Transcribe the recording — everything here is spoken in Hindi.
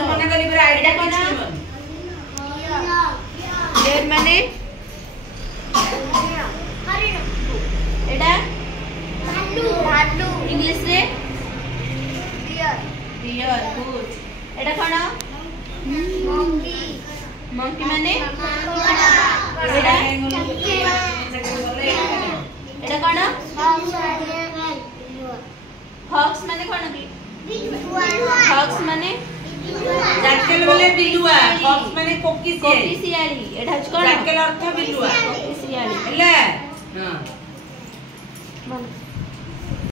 मना करी पर आइडिया कोन डियर माने एडा भालू इंग्लिश रे डियर गुड एडा कोन मंकी माने एडा कोन हॉक्स माने कोन की हॉक्स माने जाकेल बोले बिलुआ फॉक्स माने कोकी सियाली एडा कोन जाकेल अर्थ बिलुआ कोकी सियाली हेले हां